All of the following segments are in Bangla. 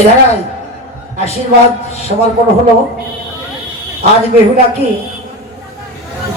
এধারায় আশীর্বাদ সমর্পণ হলো। আজ বেহুলাকে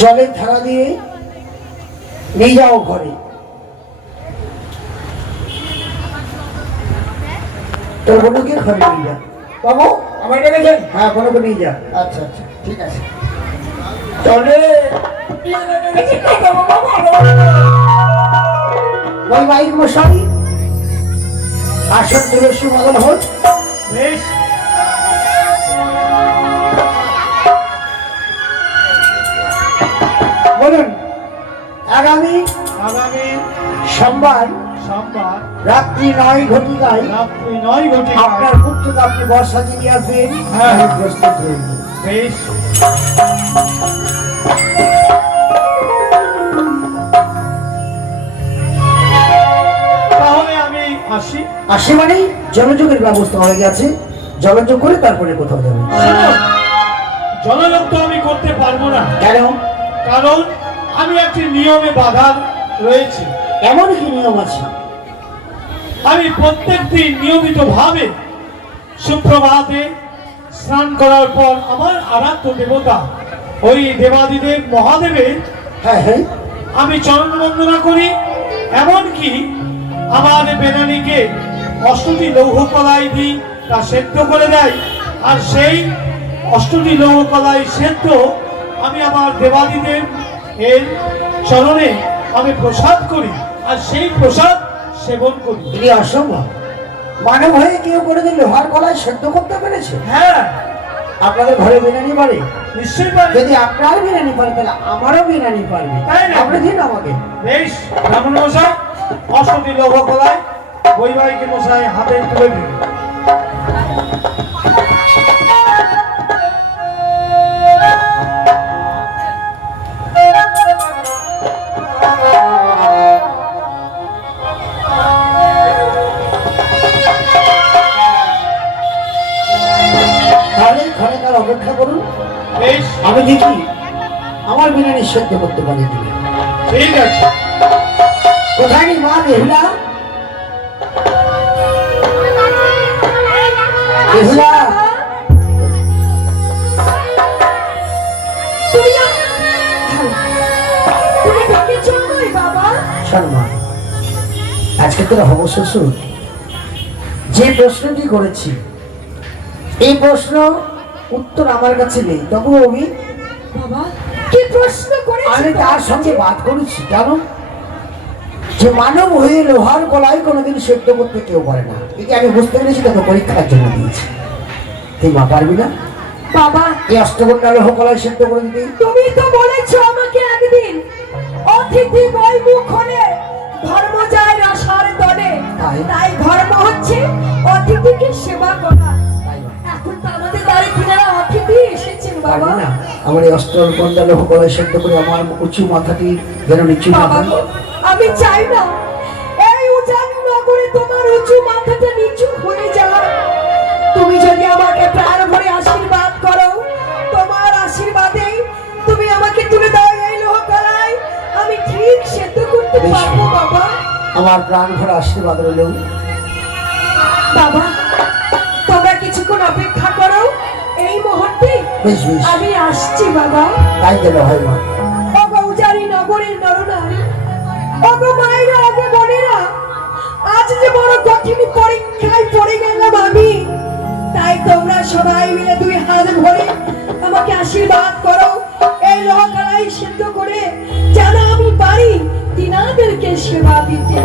জলের ধারা দিয়ে নিয়ে যাও ঘরে। তোর বোনকে ঘরে নিয়ে যা। বাবু আমার দেখেন? হ্যাঁ, বোনকে নিয়ে যা। আচ্ছা আচ্ছা, ঠিক আছে। চলে ওই বাইক মশাই আসন তুলসী মদন হোক। বেশ, বলুন। আগামী সোমবার রাত্রি 9 ঘটিকায় আপনার পুত্রকে আপনি বর্ষা দিয়ে আসবেন। হ্যাঁ, প্রস্তুত হয়ে যান। বেশ, আসি মানে জলযোগের ব্যবস্থা হয়ে গেছে। জলযোগ করে তারপরে কোথাও যাবে। জলযোগ তো আমি করতে পারবো না। কেন? কারণ আমি একটি নিয়মে বাধা রয়েছে। এমন কি নিয়ম আছে? আমি প্রত্যেক দিন নিয়মিত ভাবে সুপ্রভাতে স্নান করার পর আমার আরাধ্য দেবতা ওই দেবাদিদেব মহাদেবের আমি চরণ বন্দনা করি। এমনকি আমার বেনানিকে 8টি লৌহ কলাই দিই, তা সেদ্ধ করে দেয়। আর সেই 8টি লৌহ কলাই সেদ্ধ আমি আমার দেবাদিদেব এর চরণে আমি প্রসাদ করি, আর সেই প্রসাদ সেবন করি। এটি অসম্ভব। মানব হয়ে কেউ করে দিল লোহার কলাই সেদ্ধ করতে পেরেছে? হ্যাঁ, আপনাদের ঘরে বিরিয়ানি পারে? নিশ্চয়ই পারে। যদি আপনার বিরিয়ানি পারে তাহলে আমারও বিরিয়ানি পারবে। আপনি দিন আমাকে। বেশ, ব্রাহ্মণ মশাই 8টি লৌহ কলাই বৈবাহিক মশাই হাতে তুলে দিন। তাহলে ক্ষণিকাল অপেক্ষা করুন। বেশ, আমি দেখি আমার বিরিয়ানি সেদ্ধ করতে পারি কিনা। ঠিক আছে। কোথায় মা বেহুলা? বেহুলা, আজকে তোরা হব শ্বশুর যে প্রশ্নটি করেছি এই প্রশ্ন উত্তর আমার কাছে নেই। তবু আমি তার সঙ্গে বাদ করেছি। জানো যে মানব হয়ে লোহার গলায় কোনোদিন সেদ্ধ করতে কেউ পারে না। এটি আমি বুঝতে পেরেছি, তোকে পরীক্ষার জন্য দিয়েছি। তুই মা পারবি না বাবা? এই অষ্টকন্যা লোহ গলায় সেদ্ধ করে দিতে। তুমি তো বলেছো আমাকে একদিন অতিথি বৈমুখ হলে ধর্ম যায় রসার তলে। তাই ধর্ম হচ্ছে অতিথিকে সেবা করা। এখন তো আমাদের বাড়ি কিনারা অতিথি এসেছেন বাবা। না, আমার এই অষ্টকন্যা লোহ গলায় সেদ্ধ করে আমার উঁচু মাথাটি যেন নিচু না হয়। আমি চাই না এই উজান নগরে তোমার উঁচু মাথাটা নিচু হয়ে যায়। তুমি যদি আমাকে প্রাণ ভরে আশীর্বাদ করো, তোমার আশীর্বাদে তুমি আমাকে তুলে দাও এই লোহ কলাই, আমি ঠিক সেদ্ধ করতে পারবো বাবা। আমার প্রাণ ভরে আশীর্বাদ রইল। বাবা, তোমরা কিছুক্ষণ অপেক্ষা করো। এই বেশ বেশ, আমি আসছি বাবা। তাই গেল হয় মা। ওগো উজানি নগরীর নরনারী, ওগো মায়েরা, ওগো বোনেরা, আজ যে বড় কঠিন পরীক্ষায় পড়ে গেলাম আমি, তাই তোমরা সবাই মিলে দুই হাত ভরে আমাকে আশীর্বাদ করো, এই লোহকালাই সিদ্ধ করে যেন আমি পারি তিনাদেরকে সেবা দিতে।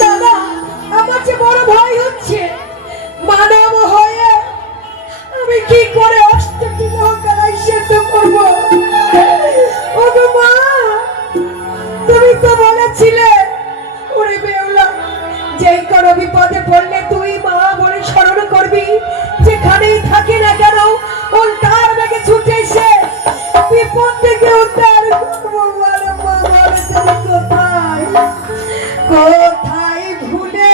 দাদা, আমার যে বড় ভয় হচ্ছে, মানব হয়ে আমি কি করে অষ্টটি লোহকালাই সিদ্ধ করব? ওগো মা, তুমি তো বলেছিলে ওরে বেউলা, যেই কোনো বিপদে পড়লে তুই মা বলে স্মরণ করবি, যেখানেই থাকি না কেন উল্টার বেগে ছুটে এসে বিপদ থেকে উদ্ধার করবো। বলো মা, বলো তুমি কোথায় কোথায় ভুলে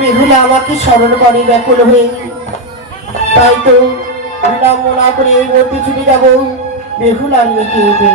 বেহুলা আমাকে স্মরণ করে ব্যাকুল হয়ে, তাই তো বিলম্ব না করে এই মধ্যে ছুটে যাবো বেহুলার মেয়েকে।